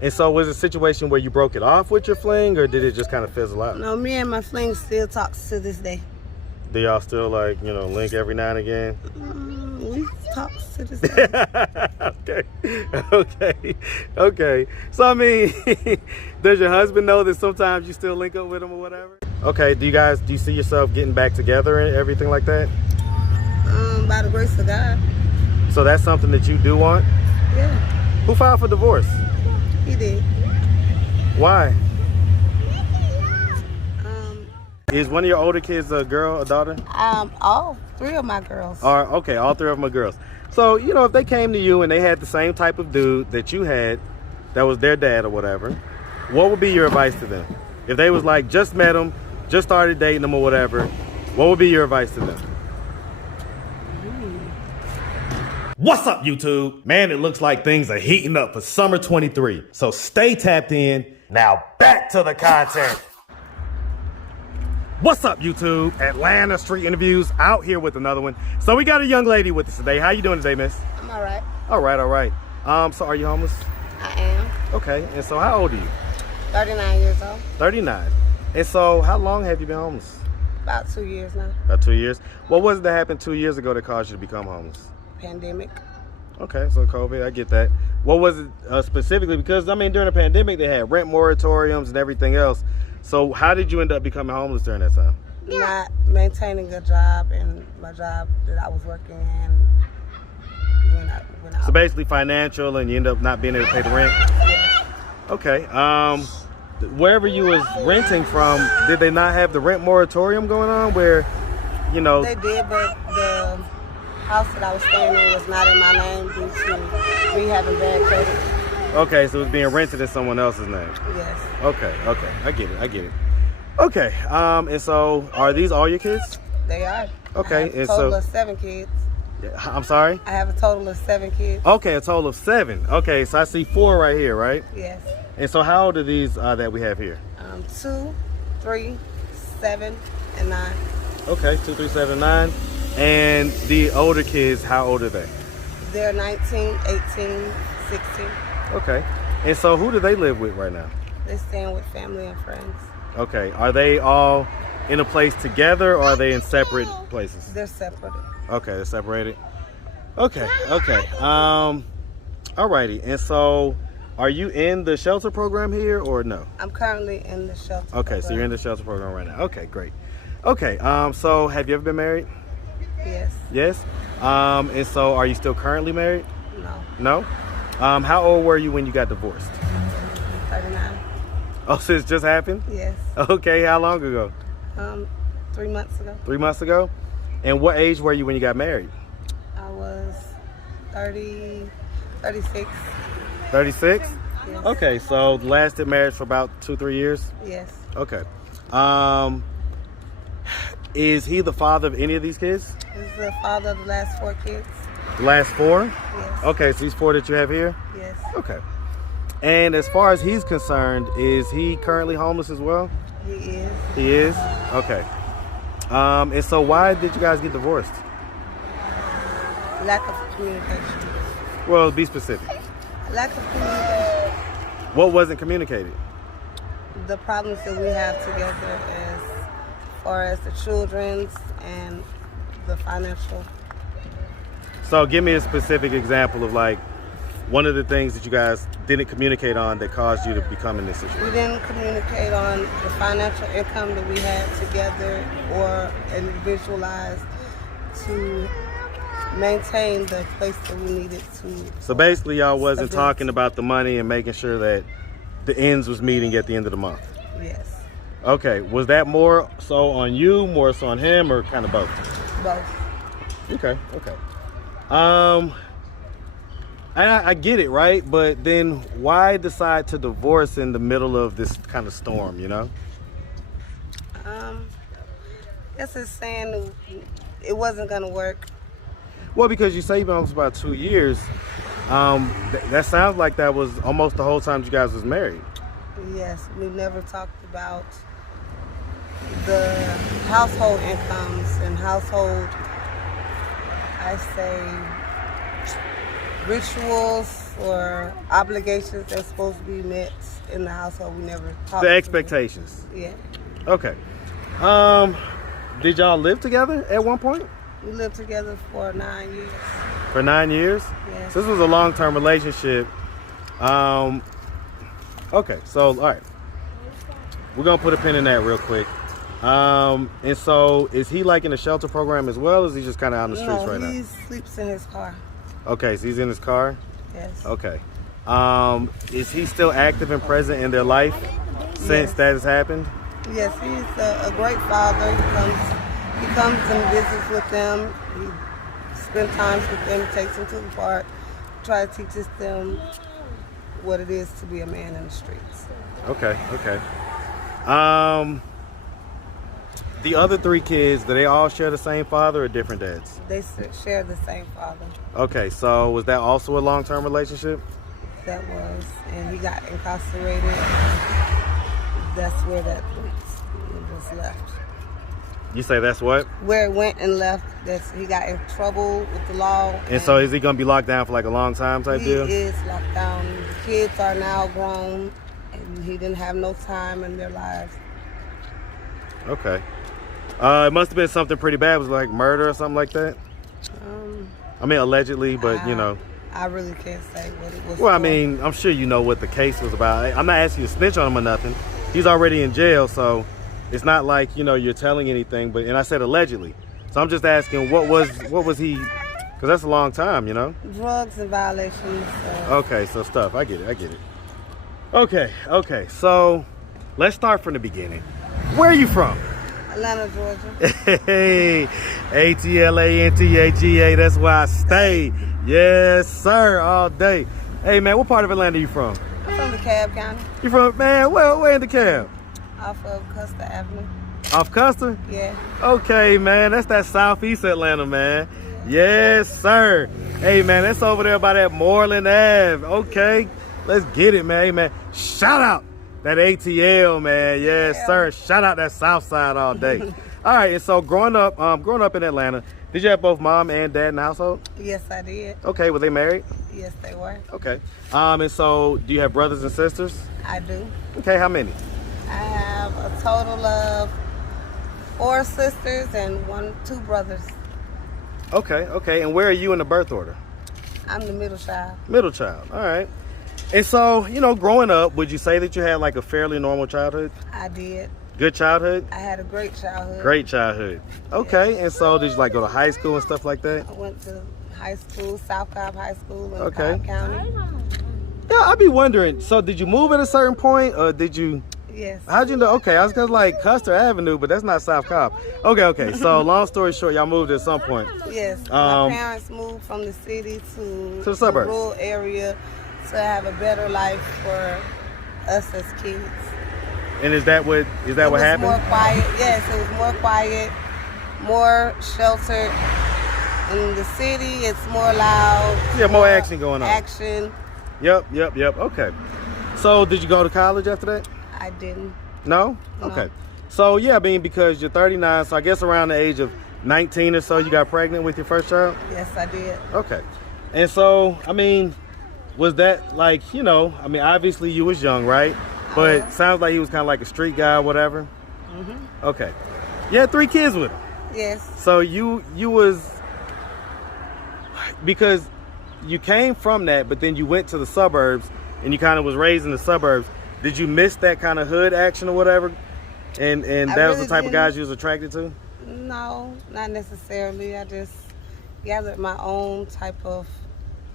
And so was it a situation where you broke it off with your fling, or did it just kind of fizzle out? No, me and my fling still talks to this day. Do y'all still, like, you know, link every now and again? We talk to this day. Okay. So, I mean, does your husband know that sometimes you still link up with him or whatever? Okay, do you see yourself getting back together and everything like that? By the grace of God. So that's something that you do want? Yeah. Who filed for divorce? He did. Why? Is one of your older kids a girl, a daughter? All three of my girls. Okay, all three of them are girls. So, you know, if they came to you and they had the same type of dude that you had, that was their dad or whatever, what would be your advice to them? If they was like, just met him, just started dating him or whatever, what would be your advice to them? What's up, YouTube? Man, it looks like things are heating up for summer 23. So stay tapped in. Now back to the content. What's up, YouTube? Atlanta Street Interviews out here with another one. So we got a young lady with us today. How you doing today, miss? I'm all right. All right. So are you homeless? I am. Okay, and so how old are you? 39 years old. 39. And so how long have you been homeless? About 2 years now. About 2 years. What was it that happened 2 years ago that caused you to become homeless? Pandemic. Okay, so COVID, I get that. What was it specifically? Because, I mean, during the pandemic, they had rent moratoriums and everything else. So how did you end up becoming homeless during that time? Not maintaining a job, and my job that I was working in when I So basically financial, and you end up not being able to pay the rent? Yes. Okay. Wherever you was renting from, did they not have the rent moratorium going on where, you know? They did, but the house that I was staying in was not in my name due to me having bad credit. Okay, so it's being rented in someone else's name. Yes. Okay. I get it. Okay, and so are these all your kids? They are. Okay, I have a total of 7 kids. I'm sorry? I have a total of 7 kids. Okay, a total of 7. Okay, so I see 4 right here, right? Yes. And so how old are these that we have here? 2, 3, 7, and 9. Okay, 2, 3, 7, 9. And the older kids, how old are they? They're 19, 18, 16. Okay. And so who do they live with right now? They're staying with family and friends. Okay. Are they all in a place together, or are they in separate places? They're separated. Okay, they're separated. Okay. Alrighty. And so are you in the shelter program here or no? I'm currently in the shelter program. So you're in the shelter program right now. Okay, great. Okay, so have you ever been married? Yes. Yes? And so are you still currently married? No. No? How old were you when you got divorced? 39. Oh, so it just happened? Yes. Okay, how long ago? 3 months ago. 3 months ago? And what age were you when you got married? I was 36. 36? Yes. Okay, so lasted marriage for about 2-3 years? Yes. Okay. Is he the father of any of these kids? He's the father of the last 4 kids. The last 4? Yes. Okay, so these 4 that you have here? Yes. Okay. And as far as he's concerned, is he currently homeless as well? He is. He is? Okay. And so why did you guys get divorced? Lack of communication. Well, be specific. Lack of communication. What wasn't communicated? The problems that we have together as far as the children's and the financial. So give me a specific example of like one of the things that you guys didn't communicate on that caused you to become in this situation. We didn't communicate on the financial income that we had together or individualized to maintain the place that we needed to. So basically y'all wasn't talking about the money and making sure that the ends was meeting at the end of the month. Yes. Okay, was that more so on you, more so on him, or kind of both? Both. Okay. I get it, right? But then why decide to divorce in the middle of this kind of storm, you know? Guess it's saying it wasn't gonna work. Well, because you say you've been homeless about 2 years. That sounds like that was almost the whole time you guys was married. Yes, we never talked about the household incomes and household, I say, rituals or obligations that's supposed to be met in the household. We never talked. The expectations. Yeah. Okay. Did y'all live together at one point? We lived together for 9 years. For 9 years? Yes. So this was a long-term relationship. Okay, so all right. We're gonna put a pin in that real quick. And so is he like in a shelter program as well, or is he just kind of out in the streets right now? No, he sleeps in his car. Okay, so he's in his car? Yes. Okay. Is he still active and present in their life since Yes. that has happened? Yes, he's a great father. He comes and visits with them. He spends time with them, takes them to the park, try to teach them what it is to be a man in the streets. Okay, okay. The other 3 kids, do they all share the same father or different dads? They share the same father. Okay, so was that also a long-term relationship? That was, and he got incarcerated. That's where that went. It was left. You say that's what? Where it went and left, he got in trouble with the law. And so is he going to be locked down for like a long time type deal? He is locked down. The kids are now grown, and he didn't have no time in their lives. Okay. It must have been something pretty bad. It was like murder or something like that? I mean, allegedly, but you know. I really can't say what it was. Well, I for. mean, I'm sure you know what the case was about. I'm not asking you to snitch on him or nothing. He's already in jail, so it's not like, you know, you're telling anything. But and I said allegedly. So I'm just asking, what was he? Because that's a long time, you know? Drugs and violations. Okay, so stuff. I get it. Okay. So let's start from the beginning. Where are you from? Atlanta, Georgia. Hey, ATLANTAGA, that's where I stay. Yes, sir, all day. Hey, man, what part of Atlanta you from? I'm from DeKalb County. You from, man, where in DeKalb? Off of Custer Avenue. Off Custer? Yeah. Okay, man, that's that southeast Atlanta, man. Yes, sir. Hey, man, that's over there by that Moreland Ave. Okay, let's get it, man. Hey, man, shout out that ATL, man. Yes, sir. Shout out that South Side all day. All right, and so growing up in Atlanta, did you have both mom and dad in the household? Yes, I did. Okay, were they married? Yes, they were. Okay. And so do you have brothers and sisters? I do. Okay, how many? I have a total of 4 sisters and 2 brothers. Okay. And where are you in the birth order? I'm the middle child. Middle child. All right. And so, you know, growing up, would you say that you had like a fairly normal childhood? I did. Good childhood? I had a great childhood. Great childhood. Okay. Yes. And so did you like go to high school and stuff like that? I went to high school, South Cobb High School in Okay. Cobb County. Yeah, I'd be wondering, so did you move at a certain point or did you? Yes. How'd you know? Okay, I was gonna like Custer Avenue, but that's not South Cobb. Okay. So long story short, y'all moved at some point. Yes. My parents moved from the city to the suburbs. The rural area to have a better life for us as kids. And is that what It was happened? more quiet. Yes, it was more quiet, more sheltered. In the city, it's more loud. Yeah, more action going on. Action. Yep. Okay. So did you go to college after that? I didn't. No? No. Okay. So yeah, I mean, because you're 39, so I guess around the age of 19 or so, you got pregnant with your first child? Yes, I did. Okay. And so, I mean, was that like, you know, I mean, obviously you was young, right? But sounds like he was kind of like a street guy or whatever. Mm-hmm. Okay. You had 3 kids with him. Yes. So you was, because you came from that, but then you went to the suburbs and you kind of was raised in the suburbs. Did you miss that kind of hood action or whatever? And that was the type of guys you was attracted to? No, not necessarily. I just gathered my own type of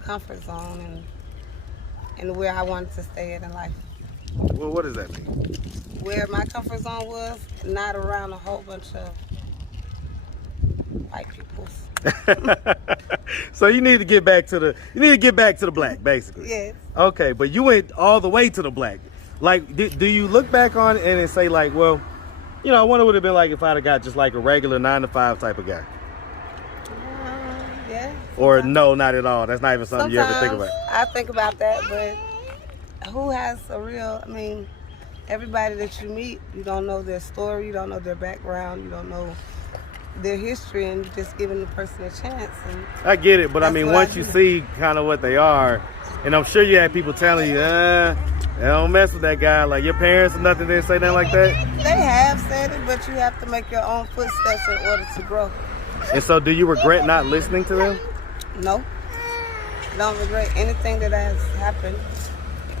comfort zone and where I wanted to stay in life. Well, what does that mean? Where my comfort zone was, not around a whole bunch of white people. So you need to get back to the black, basically. Yes. Okay, but you went all the way to the black. Like, do you look back on it and say like, well, you know, I wonder what it would have been like if I'd have got just like a regular 9-to-5 type of guy. Yeah. Or no, not at all. That's not even something you ever think about. I think about that, but who has a real, I mean, everybody that you meet, you don't know their story, you don't know their background, you don't know their history and just giving the person a chance. And I get it, but I that's mean, what once I you do. see kind of what they are, and I'm sure you had people telling you, don't mess with that guy. Like your parents or nothing, didn't say nothing like that. They have said it, but you have to make your own footsteps in order to grow. And so, do you regret not listening to them? No, I don't regret anything that has happened.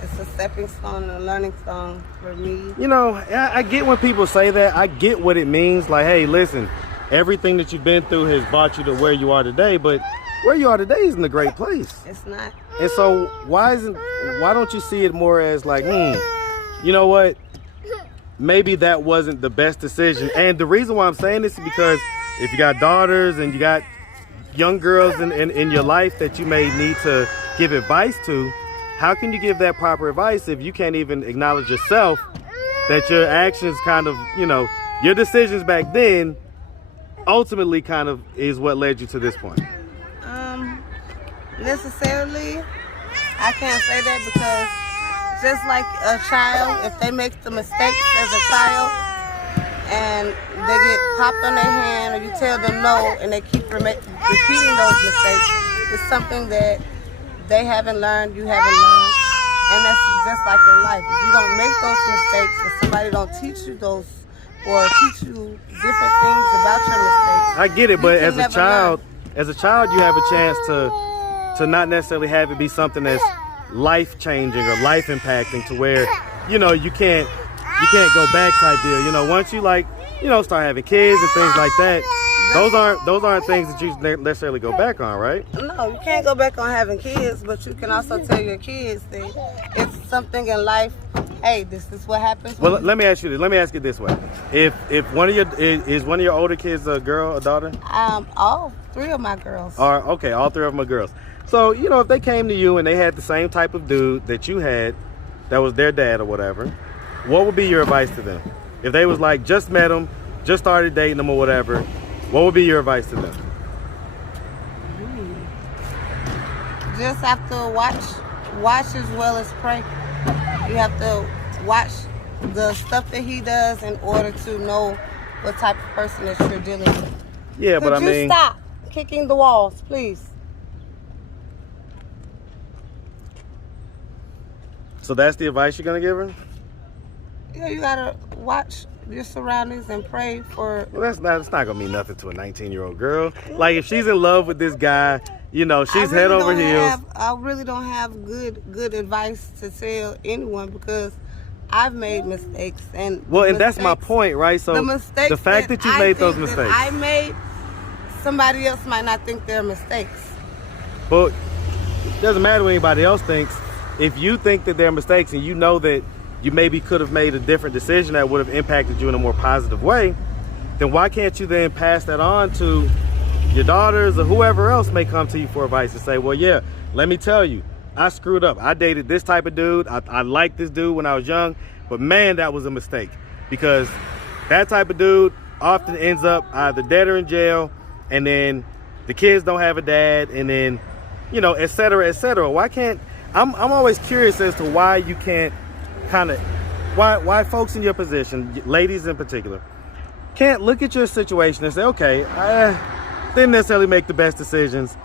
It's a stepping stone and a learning stone for me. You know, I get when people say that. I get what it means. Like, hey, listen, everything that you've been through has brought you to where you are today, but where you are today isn't a great place. It's not. And so why don't you see it more as like, you know what? Maybe that wasn't the best decision. And the reason why I'm saying this is because if you got daughters and you got young girls in your life that you may need to give advice to, how can you give that proper advice if you can't even acknowledge yourself that your actions kind of, you know, your decisions back then ultimately kind of is what led you to this point? Necessarily, I can't say that because just like a child, if they make the mistakes as a child and they get popped on their hand or you tell them no and they keep repeating those mistakes, it's something that they haven't learned, you haven't learned, and that's just like in life. If you don't make those mistakes or somebody don't teach you those or teach you different things about your mistakes, I get it, but you can never learn. as a child, you have a chance to not necessarily have it be something that's life changing or life impacting to where, you know, you can't go back type deal. You know, once you like, you know, start having kids and things like that, those aren't things that you necessarily go back on, right? No, you can't go back on having kids, but you can also tell your kids that it's something in life. Hey, this is what happens. Well, let me ask you this. Let me ask it this way: If one of your older kids a girl, a daughter? All three of my girls. Okay, all three of them are girls. So, you know, if they came to you and they had the same type of dude that you had, that was their dad or whatever, what would be your advice to them? If they was like, just met him, just started dating him or whatever, what would be your advice to them? Just have to watch as well as pray. You have to watch the stuff that he does in order to know what type of person that you're dealing with. Yeah, but I Could you mean, stop kicking the walls, please? so that's the advice you're gonna give her? Yeah, you gotta watch your surroundings and pray for. Well, that's not gonna mean nothing to a 19-year-old girl. Like if she's in love with this guy, you know, she's head over heels. I really don't have good advice to tell anyone because I've made mistakes and. Well, and that's my point, right? So the fact that you made those mistakes, I made, somebody else might not think they're mistakes. but it doesn't matter what anybody else thinks. If you think that they're mistakes and you know that you maybe could have made a different decision that would have impacted you in a more positive way, then why can't you then pass that on to your daughters or whoever else may come to you for advice and say, well, yeah, let me tell you, I screwed up. I dated this type of dude. I liked this dude when I was young, but man, that was a mistake because that type of dude often ends up either dead or in jail, and then the kids don't have a dad, and then, you know, et cetera, et cetera. Why can't, I'm always curious as to why you can't why folks in your position, ladies in particular, can't look at your situation and say, okay, I didn't necessarily make the best decisions,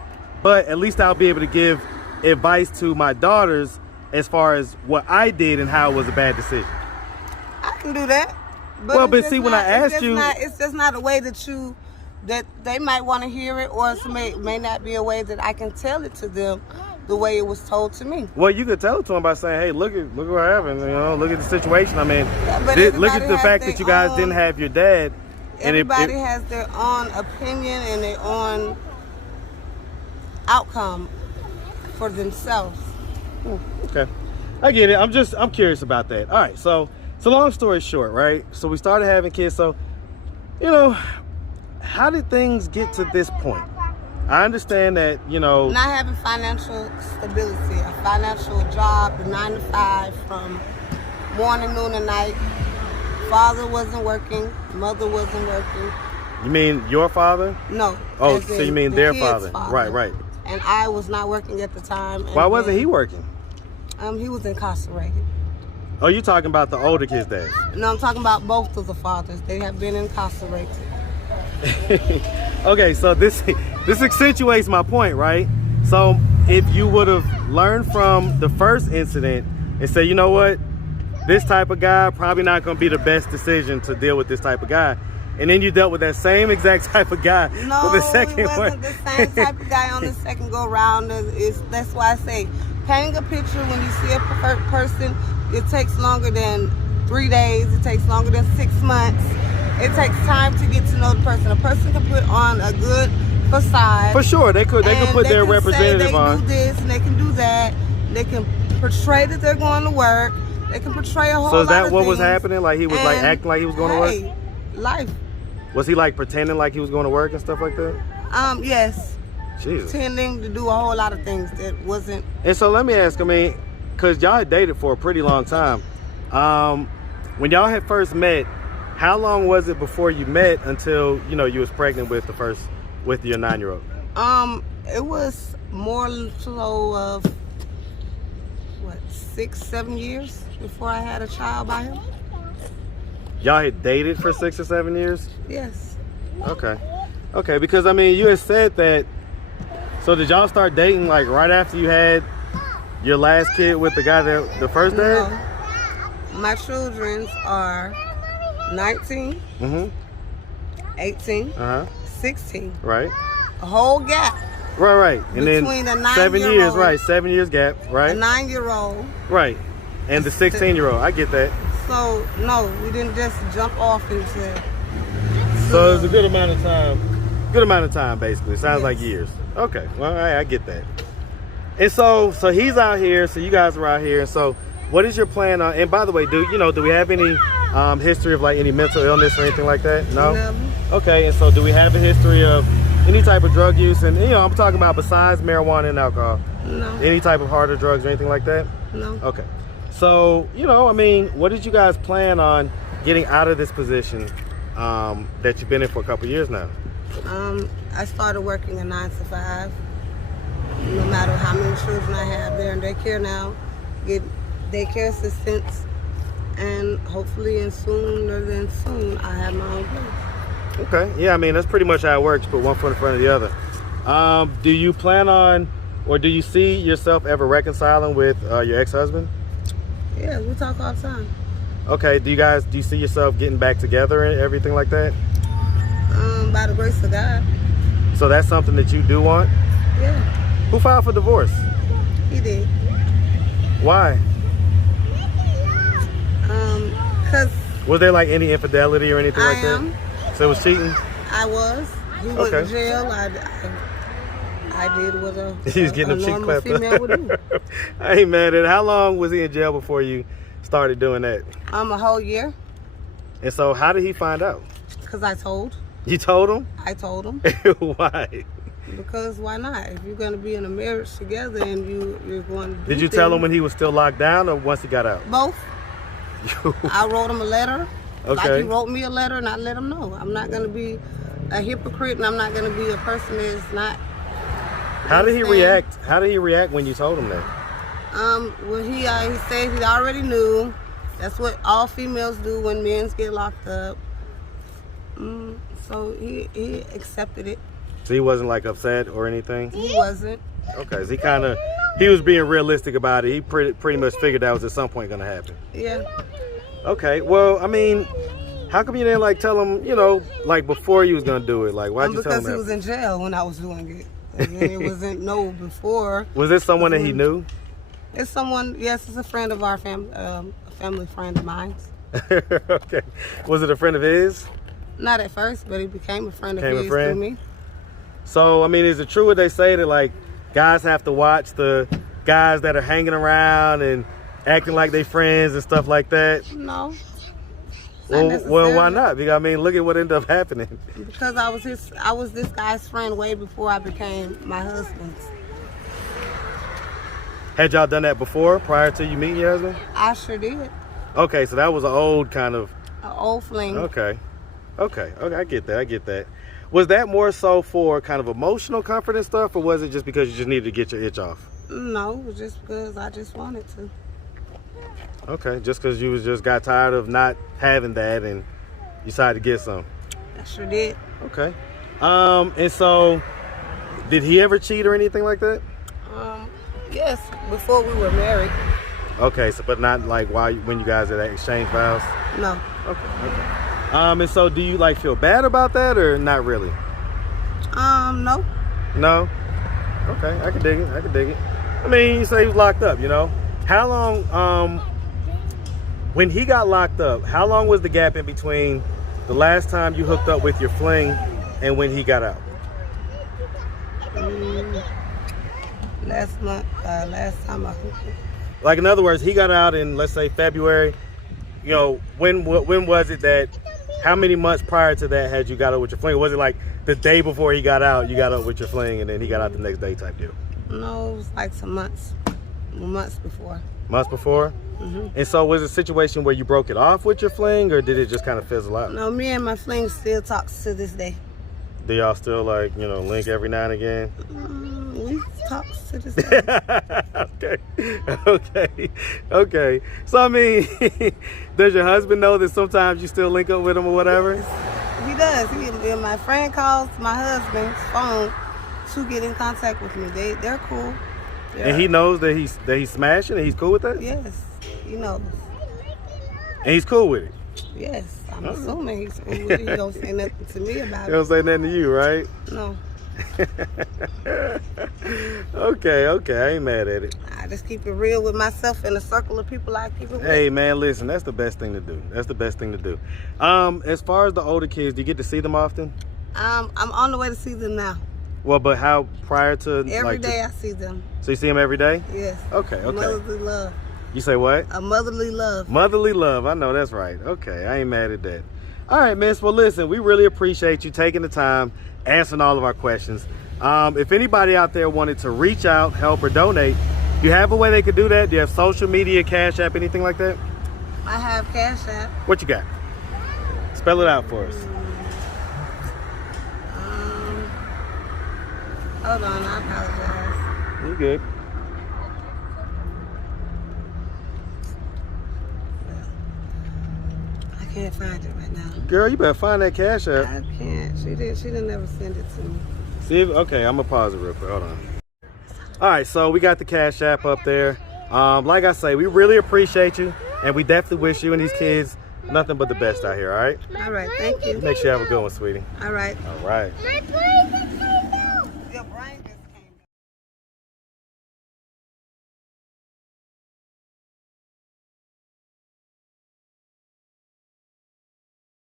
but at least I'll be able to give advice to my daughters as far as what I did and how it was a bad decision. I can do that. But see, when I asked you, it's just not a way that they might want to hear it, or it may not be a way that I can tell it to them the way it was told to me. well, you could tell it to them by saying, hey, look at what happened, you know, look at the situation. I mean, but look at the fact that you guys didn't have your dad. Everybody has their own opinion and their own outcome for themselves. Okay, I get it. I'm curious about that. All right, so long story short, right? So we started having kids. So, you know, how did things get to this point? I understand that, you know, not having financial stability, a financial job, the 9 to 5 from morning, noon, and night. Father wasn't working, mother wasn't working. You mean your father? No. Oh, so you mean their father. Right. And I was not working at the time. Why wasn't he working? He was incarcerated. Oh, you talking about the older kid's dad? No, I'm talking about both of the fathers. They have been incarcerated. Okay, so this accentuates my point, right? So if you would have learned from the first incident and say, you know what, this type of guy probably not going to be the best decision to deal with this type of guy, and then you dealt with that same exact type of guy No, for the second it wasn't one. the same type of guy on the second go round. That's why I say painting a picture when you see a preferred person, it takes longer than 3 days. It takes longer than 6 months. It takes time to get to know the person. A person can put on a good facade. For sure, they could put their representative they on. They can do this and they can do that. They can portray that they're going to work. They can portray a whole lot So of is that things. what was happening? Like he was like And, acting like he was going to work? hey, life. Was he like pretending like he was going to work and stuff like that? Yes. Jesus. Tending to do a whole lot of things that wasn't. And so let me ask, I mean, because y'all had dated for a pretty long time. When y'all had first met, how long was it before you met until, you know, you was pregnant with your 9-year-old? It was more so of 6-7 years before I had a child by him. Y'all had dated for 6 or 7 years? Yes. Okay, because I mean, you had said that. So did y'all start dating like right after you had your last kid with the guy that the first dad? No. My children are 19, 18, 16. Right. A whole gap. Right. And Between then a 7 years, 9-year-old right? 7 years gap, right? A 9-year-old. Right. And the 16-year-old. I get that. So no, we didn't just jump off into. So it's a good amount of time. Good amount of time, basically. It sounds Yes. like years. Okay. Well, I get that. And so he's out here. So you guys are out here. And so, what is your plan on? And by the way, do we have any history of like any mental illness or anything like that? No. Never. Okay. And so, do we have a history of any type of drug use? And I'm talking about besides marijuana and alcohol. No. Any type of harder drugs or anything like that? No. Okay. So, I mean, what did you guys plan on getting out of this position that you've been in for a couple years now? I started working a 9 to 5. No matter how many children I have, they're in daycare now. Get daycare assistance, and hopefully, and sooner than soon, I have my own place. Okay. Yeah, I mean, that's pretty much how it works. Put one foot in front of the other. Do you plan on, or do you see yourself ever reconciling with your ex-husband? Yeah, we talk all the time. Okay. Do you see yourself getting back together and everything like that? By the grace of God. So that's something that you do want? Yeah, Who filed for divorce? he did. Why? Cause Was there like any infidelity or anything like I that? am. So it was cheating? I was. He went Okay. to jail. I did what He was getting a them cheek normal clapped female up. would do. I ain't mad at it. How long was he in jail before you started doing that? A whole year. And so how did he find out? Cause I told. You told him? I told him. Why? Because why not? If you're going to be in a marriage together and you're going to do Did you tell him things- when he was still locked down or once he got out? Both. I wrote him a letter. Like Okay. he wrote me a letter, and I let him know. I'm not going to be a hypocrite, and I'm not going to be a person that's not. How did he understand? react? How did he react when you told him that? Well, he said he already knew. That's what all females do when men get locked up. So he accepted it. So he wasn't like upset or anything? He wasn't. Okay, so he was being realistic about it. He pretty much figured that was at some point going to happen. Yeah. Okay, well, I mean, how come you didn't like tell him, like before you was going to do it? Like, why'd you tell him Because that? he was in jail when I was doing it. And then it wasn't before. Was this someone that he knew? It's someone, yes, it's a friend of our family, a family friend of mine. Okay. Was it a friend of his? Not at first, but he became a friend of Became a his friend? through me. So, I mean, is it true what they say that, like, guys have to watch the guys that are hanging around and acting like they friends and stuff like that? No. Well, why not? Because, I mean, look at what ended up happening. Because I was this guy's friend way before I became my husband's. Had y'all done that before, prior to you meeting your husband? I sure did. Okay, so that was an old kind of... An old fling. Okay, I get that. Was that more so for kind of emotional comfort and stuff, or was it just because you just needed to get your itch off? No, it was just because I just wanted to. Okay, just because you just got tired of not having that and you decided to get some. I sure did. Okay. And so, did he ever cheat or anything like that? Yes, before we were married. Okay, so but not like when you guys had exchanged vows? No. Okay. And so do you like feel bad about that or not really? No. No? Okay, I can dig it. I mean, you say he was locked up, you know? How long, when he got locked up, how long was the gap in between the last time you hooked up with your fling and when he got out? Last time I hooked up. Like, in other words, he got out in, let's say, February. You know, when was it that, how many months prior to that had you got out with your fling? Or was it like the day before he got out, you got out with your fling, and then he got out the next day type deal? No, it was like some months before. Months before? And so was it a situation where you broke it off with your fling, or did it just kind of fizzle out? No, me and my fling still talks to this day. Do y'all still, like, you know, link every now and again? We talk to this day. Okay. So, I mean, does your husband know that sometimes you still link up with him or whatever? He does. When my friend calls my husband's phone to get in contact with me. They're cool. And he knows that he's smashing and he's cool with that? Yes, he knows. And he's cool with it? Yes, I'm assuming he's cool with it. He don't say nothing to me about He don't say nothing to you, right? No. Okay, I ain't mad at it. I just keep it real with myself and the circle of people I keep it with. Hey man, listen, that's the best thing to do. As far as the older kids, do you get to see them often? I'm on the way to see them now. Well, but how prior to Every day I see them. So you see them every day? Yes. Okay. Motherly love. You say what? A motherly love. Motherly love. I know that's right. Okay, I ain't mad at that. All right, miss. Well, listen, we really appreciate you taking the time, answering all of our questions. If anybody out there wanted to reach out, help, or donate, do you have a way they could do that? Do you have social media, Cash App, anything like that? I have Cash App. What you got? Spell it out for us. Hold on, I apologize. You good. I can't find it right now. Girl, you better find that Cash App. I can't. She didn't never send it to me. See if, okay, I'm gonna pause it real quick. Hold on. All right, so we got the Cash App up there. Like I say, we really appreciate you, and we definitely wish you and these kids nothing but the best out here. All right. All right. Thank you. Make sure you have a good one, sweetie. All right. All right.